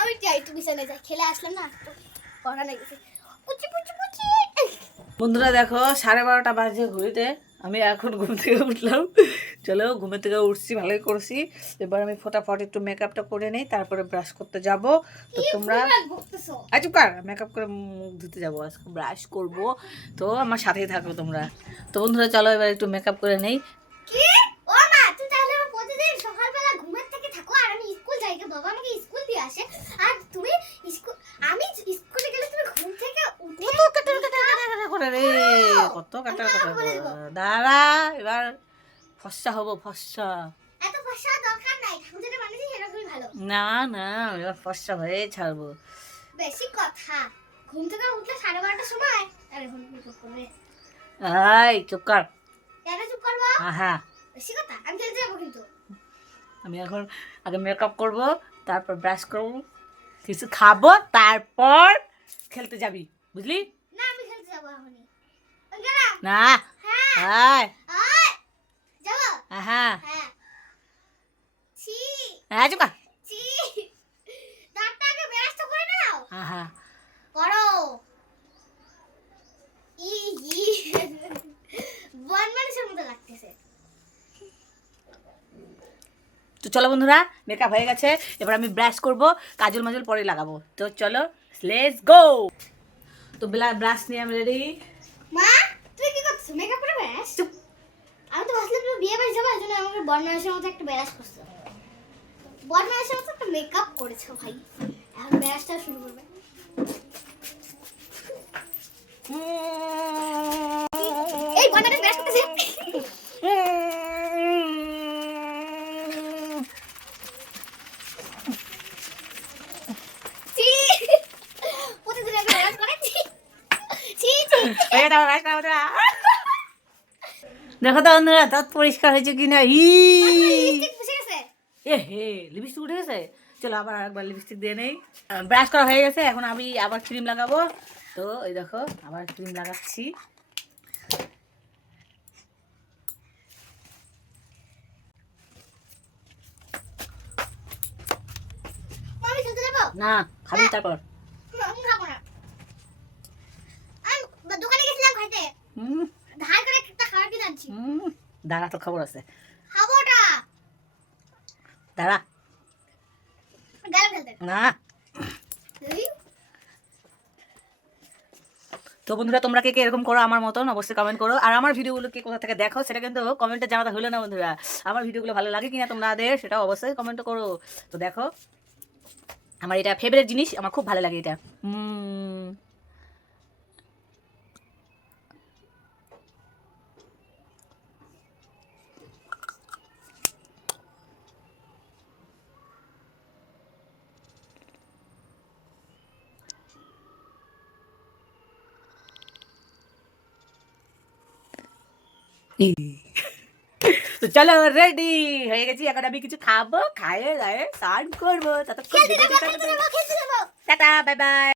আমি যাই একটু বিছানায় যাই, খেলে আসলাম না, পড়া নেই গেছে। পুচি পুচি পুচি। বন্ধুরা দেখো 12:30 বাজে ঘুরিতে, আমি এখন ঘুম থেকে উঠলাম। চলো ঘুমের থেকে উঠছি, ভালোই করছি। এবার আমি ফটাফট একটু মেকআপটা করে নিই, তারপরে ব্রাশ করতে যাব। তো তোমরা চুপ কর, মেকআপ করে মুখ ধুতে যাবো, আজকে ব্রাশ করব। তো আমার সাথেই থাকো তোমরা। তো বন্ধুরা চলো এবার একটু মেকআপ করে নেই। কি ও মা, তুই তাহলে আমার প্রতিদিন সকালবেলা ঘুমের থেকে থাকো আর আমি স্কুল যাই, বাবা আমাকে স্কুল দিয়ে আসে, আর তুমি স্কুল, আমি স্কুলে গেলে তুমি ঘুম থেকে উঠে করে রে, কত কাটা কাটা দাঁড়া, এবার ফর্সা হবো, ফর্সা। এত ফর্সা দরকার নাই, ঠাকুর যেটা বানিয়েছি সেরকমই ভালো। না না, এবার ফর্সা হয়ে ছাড়বো। বেশি কথা, ঘুম থেকে উঠলে 12:30টার সময় আরে ঘুম মেকআপ করবে। এই চুপ কর। কেন চুপ করবো? হ্যাঁ, বেশি কথা, আমি খেলতে যাবো কিন্তু। আমি এখন আগে মেকআপ করব, তারপর ব্রাশ করব, কিছু খাবো, তারপর খেলতে যাবি, বুঝলি? না আমি খেলতে যাবো এখনই। গেলা না। হ্যাঁ হ্যাঁ যাবো। হ্যাঁ হ্যাঁ ছি হ্যাঁ চুপ কর। ছি, দাঁতটা আগে ব্রাশ তো করে নাও। হ্যাঁ করো। ই ই বন মানুষের মতো লাগতেছে। তো চলো বন্ধুরা, মেকআপ হয়ে গেছে, এবার আমি ব্রাশ করব, কাজল মাজল পরে লাগাবো। তো চলো লেটস গো। তো ব্রাশ নিয়ে আমি রেডি। মা তুই কি করছিস, মেকআপ করে ব্রাশ? আমি তো ভাবছিলাম তুমি বিয়ে বাড়ি যাবে, এজন্য আমাকে বন মানুষের মতো একটা ব্রাশ করছো, বন মানুষের মতো একটা মেকআপ করেছো ভাই। এখন ব্রাশটা শুরু করবে। এই বন মানুষ ব্রাশ করতেছে। প্রতিদিন একটা ব্রাশ করে। ছি ছি। দেখো তো বন্ধুরা, দাঁত পরিষ্কার হয়েছে কিনা। লিপস্টিক মুছে গেছে। এ হে, লিপস্টিক উঠে গেছে। চলো আবার একবার লিপস্টিক দিয়ে নেই। ব্রাশ করা হয়ে গেছে, এখন আমি আবার ক্রিম লাগাবো। তো এই দেখো আবার ক্রিম লাগাচ্ছি। আমি খেলতে যাবো না, খাবি তারপর। আমি খাবো না। আমি দোকানে গেছিলাম খাইতে, হুম ধার করে একটা খাবার কিনে আনছি। দাঁড়া, তো খবর আছে, খাবো না, দাঁড়া। গেলাম খেলতে। না। এই, তো বন্ধুরা তোমরা কে কে এরকম করো আমার মতন, অবশ্যই কমেন্ট করো। আর আমার ভিডিওগুলো কে কোথা থেকে দেখো সেটা কিন্তু কমেন্টে জানাতে হলো না বন্ধুরা। আমার ভিডিওগুলো ভালো লাগে কিনা তোমাদের সেটাও অবশ্যই কমেন্ট করো। তো দেখো, আমার এটা ফেভারিট জিনিস, আমার খুব ভালো লাগে এটা। তো চলো রেডি হয়ে গেছি, এখন আমি কিছু খাবো, খাইয়ে দায়ে স্নান করবো। ততক্ষণ খেলতে যাবো, খেলতে যাবো, খেলতে যাবো। Tata, bye bye.